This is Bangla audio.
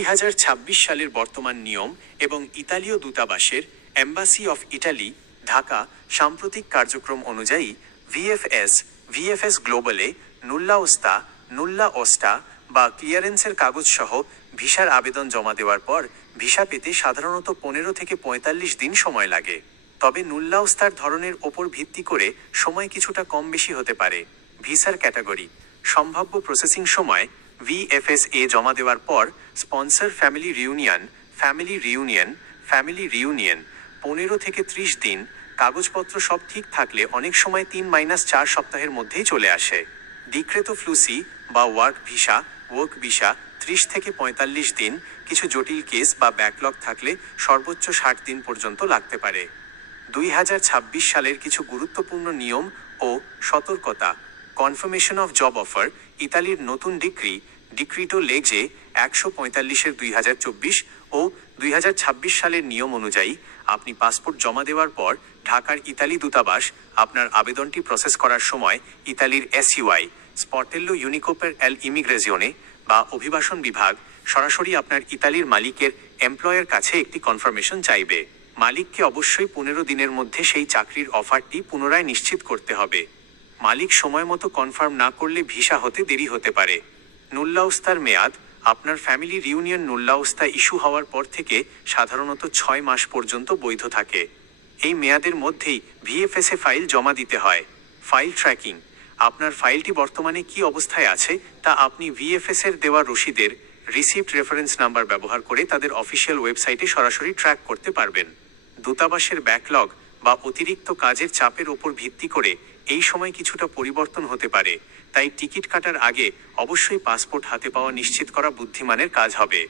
2026 সালের বর্তমান নিয়ম এবং ইতালীয় দূতাবাসের এম্বাসি অফ ইটালি, ঢাকা সাম্প্রতিক কার্যক্রম অনুযায়ী ভিএফএস গ্লোবালে নুল্লা ওস্টা বা ক্লিয়ারেন্সের কাগজ সহ ভিসার আবেদন জমা দেওয়ার পর ভিসা পেতে সাধারণত 15 থেকে 45 দিন সময় লাগে। তবে নুল্লা ওস্তার ধরনের ওপর ভিত্তি করে সময় কিছুটা কম বেশি হতে পারে। ভিসার ক্যাটাগরি, সম্ভাব্য প্রসেসিং সময়: ভিএফএসএ জমা দেওয়ার পর স্পন্সর ফ্যামিলি রিউনিয়ন 15 থেকে 30 দিন। কাগজপত্র সব ঠিক থাকলে অনেক সময় 3-4 সপ্তাহের মধ্যেই চলে আসে। ডিক্রেত ফ্লুসি বা ওয়ার্ক ভিসা 30 থেকে 45 দিন। কিছু জটিল কেস বা ব্যাকলগ থাকলে সর্বোচ্চ 60 দিন পর্যন্ত লাগতে পারে। 2026 সালের কিছু গুরুত্বপূর্ণ নিয়ম ও সতর্কতা: কনফার্মেশন অফ জব অফার, ইতালির নতুন ডিক্রিটো লেজে 145/2024 ও 2026 সালের নিয়ম অনুযায়ী আপনি পাসপোর্ট জমা দেওয়ার পর ঢাকার ইতালি দূতাবাস আপনার আবেদনটি প্রসেস করার সময় ইতালির স্পর্টেল্লো ইউনিকোপের ইমিগ্রেজিওনে বা অভিবাসন বিভাগ সরাসরি আপনার ইতালির মালিকের এমপ্লয়ের কাছে একটি কনফার্মেশন চাইবে। মালিককে অবশ্যই 15 দিনের মধ্যে সেই চাকরির অফারটি পুনরায় নিশ্চিত করতে হবে। মালিক সময় মতো কনফার্ম না করলে ভিসা হতে দেরি হতে পারে। নুল্লা ওস্তার মেয়াদ: আপনার ফ্যামিলি রিউনিয়ন নুল্লা ওস্তা ইস্যু হওয়ার পর থেকে সাধারণত 6 মাস পর্যন্ত বৈধ থাকে। এই মেয়াদের মধ্যেই ভিএফএসএ ফাইল জমা দিতে হয়। ফাইল ট্র্যাকিং: আপনার ফাইলটি বর্তমানে কী অবস্থায় আছে তা আপনি ভিএফএসের দেওয়া রসিদের রিসিপ্ট রেফারেন্স নাম্বার ব্যবহার করে তাদের অফিসিয়াল ওয়েবসাইটে সরাসরি ট্র্যাক করতে পারবেন। দূতাবাসের ব্যাকলগ বা অতিরিক্ত কাজের চাপের ওপর ভিত্তি করে এই সময় কিছুটা পরিবর্তন হতে পারে, তাই টিকিট কাটার আগে অবশ্যই পাসপোর্ট হাতে পাওয়া নিশ্চিত করা বুদ্ধিমানের কাজ হবে।